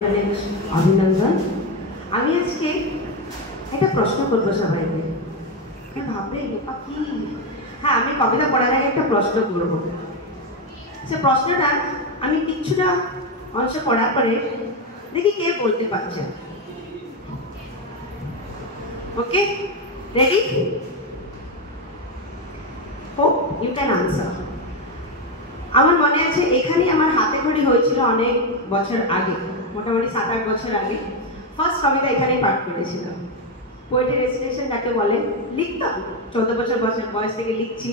অভিনন্দন। আমি আজকে একটা প্রশ্ন করবো সবাইকে। ভাববে কি? হ্যাঁ, আমি কবিতা পড়ার আগে একটা প্রশ্ন করব। সে প্রশ্নটা আমি কিছুটা অংশ পড়ার পরে দেখি কে বলতে পারছে। Okay, ready? Hope you can answer. আমার মনে আছে এখানে আমার হাতে খড়ি হয়েছিল অনেক বছর আগে, মোটামুটি 7-8 বছর আগে। ফার্স্ট কবিতা এখানেই পাঠ করেছিলাম। পোয়েট্রি রেসিটেশন যাকে বলে, লিখতাম 14 বছর বয়স থেকে লিখছি,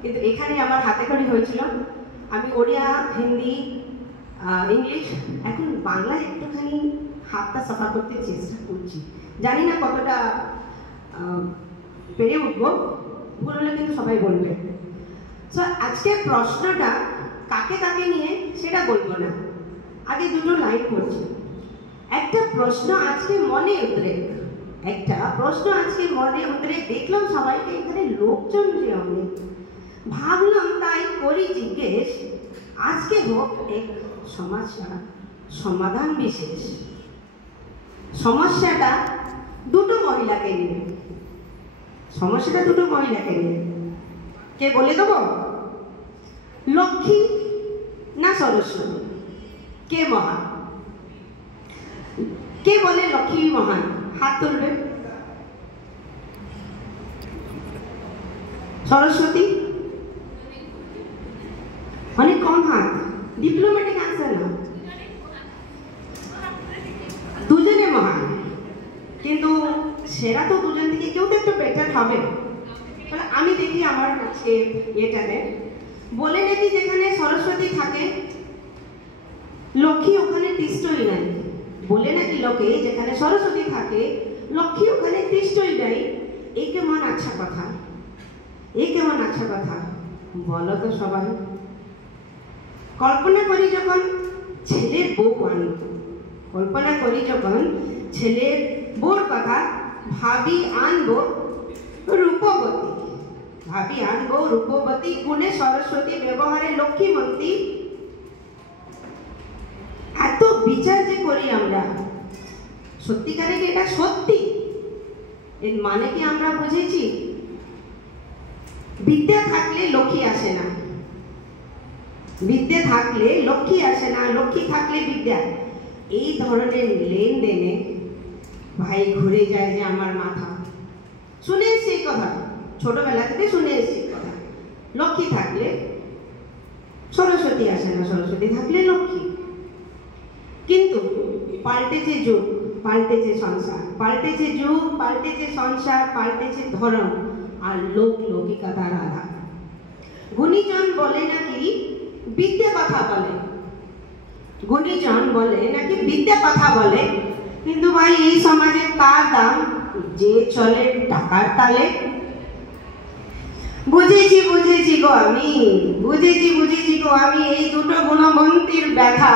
কিন্তু এখানে আমার হাতে খড়ি হয়েছিল। আমি ওড়িয়া, হিন্দি, ইংলিশ, এখন বাংলায় একটুখানি হাতটা সাফা করতে চেষ্টা করছি। জানি না কতটা পেরে উঠবো, ভুল হলে কিন্তু সবাই বলবে। সো আজকের প্রশ্নটা কাকে কাকে নিয়ে সেটা বলবো না, আগে দুটো লাইন পড়ছি। একটা প্রশ্ন আজকে মনে উতরে দেখলাম সবাইকে এখানে লোকজন যে অনেক, ভাবলাম তাই করি জিজ্ঞেস, আজকে হোক এক সমস্যা সমাধান বিশেষ। সমস্যাটা দুটো মহিলাকে নিয়ে। কে বলে দেবো? লক্ষ্মী না সরস্বতী? কে মহান? কে বলে লক্ষ্মী মহান? হাত তুলবে। সরস্বতী? অনেক কম হাত। ডিপ্লোম্যাটিক আনসার না, দুজনে মহান, কিন্তু সেরা তো দুজন থেকে কেউ তো একটু বেটার হবে। তাহলে আমি দেখি আমার কাছে এটাতে বলে নাকি যেখানে সরস্বতী থাকে লক্ষ্মী ওখানে তিষ্ঠই নাই। বলে নাকি লোকে যেখানে সরস্বতী থাকে লক্ষ্মী ওখানে তিষ্ঠই নাই। এই কেমন আচ্ছা কথা, বলো তো সবাই। কল্পনা করি যখন ছেলের বউর কথা, ভাবি আনবো রূপবতী, গুণে সরস্বতী, ব্যবহারে লক্ষ্মীমন্তী। এত বিচার যে করি আমরা, সত্যিকারে কি এটা সত্যি? এর মানে কি আমরা বুঝেছি? বিদ্যা থাকলে লক্ষ্মী আসে না, লক্ষ্মী থাকলে বিদ্যা। এই ধরনের লেনদেনে ভাই ঘুরে যায় যে আমার মাথা। শুনে এসছি এই কথা, ছোটবেলা থেকে শুনে এসছি কথা। লক্ষ্মী থাকলে সরস্বতী আসে না, সরস্বতী থাকলে লক্ষ্মী। কিন্তু পাল্টেছে যুগ, পাল্টেছে সংসার, পাল্টেছে ধর্ম, আর লৌকিকতার আধার। গুণীজন বলে নাকি বিদ্যা কথা বলে, কিন্তু ভাই এই সমাজে কার দাম? যে চলে টাকার তালে। বুঝেছি গো আমি এই দুটো গুণবন্তীর ব্যথা।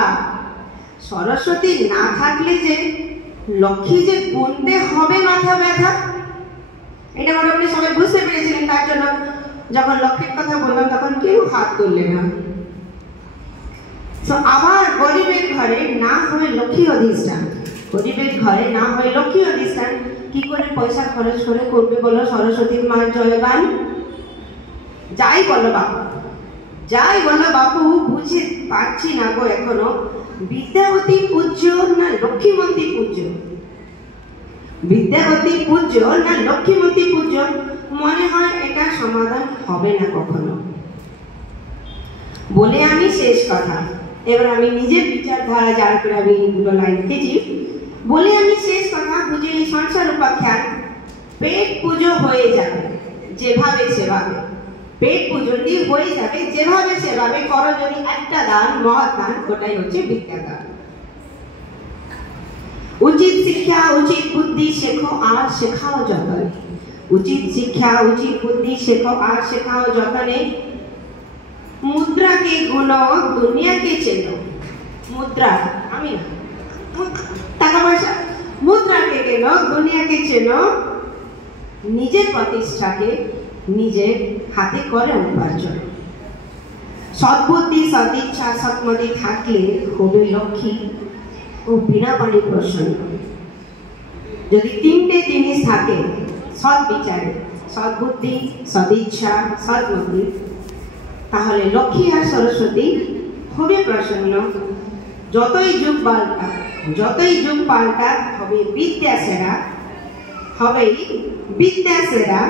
সরস্বতী না থাকলে যে লক্ষ্মী যে গুনতে হবে মাথা ব্যথা। এটা মোটামুটি সবাই বুঝতে পেরেছিলেন। তার জন্য যখন লক্ষ্মীর কথা বললাম তখন কেউ হাত তুললে না। আবার গরিবের ঘরে না হয় লক্ষ্মী অধিষ্ঠান, কি করে পয়সা খরচ করে করবে বলো সরস্বতীর মা জয়গান? যাই বলো বাপু, বুঝে পারছি না গো এখনো, বিদ্যাবতী পূজ্য না লক্ষ্মীমন্তী পূজ্য? মনে হয় এটা সমাধান হবে না কখনো। বলে আমি শেষ কথা, এবার আমি নিজের বিচারধারা যার করে আমি দুটো লাইন লিখেছি। বলে আমি শেষ কথা, বুঝে এই সংসার উপাখ্যান পেট পুজো হয়ে যাবে যেভাবে সেভাবে। করো যদি একটা দান, মহৎ দান, ওটাই হচ্ছে বিদ্যাদান। উচিত শিক্ষা উচিত বুদ্ধি শেখো আর শেখাও যতনে। মুদ্রাকে গুনো দুনিয়াকে চেনো। টাকা পয়সা, মুদ্রাকে কেনো দুনিয়াকে চেনো। নিজের প্রতিষ্ঠাকে নিজের হাতে করে উপার্জন। সদ্বুদ্ধি সদিচ্ছা সৎমতি থাকলে হবে লক্ষ্মী। ও বিনা পানি প্রসন্ন। যদি তিনটে জিনিস থাকে, সৎ বিচারে, সৎ বুদ্ধি, সদিচ্ছা, সৎমতি, তাহলে লক্ষ্মী আর সরস্বতী খুবই প্রসন্ন। যতই যুগ পাল্টা হবে বিদ্যা সেরা,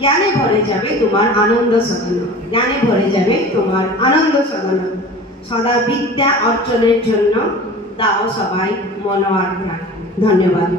জ্ঞানে ভরে যাবে তোমার আনন্দ সদন, জ্ঞানে ভরে যাবে তোমার আনন্দ সদন। সদা বিদ্যা অর্জনের জন্য দাও সবাই মন আর প্রাণ। ধন্যবাদ।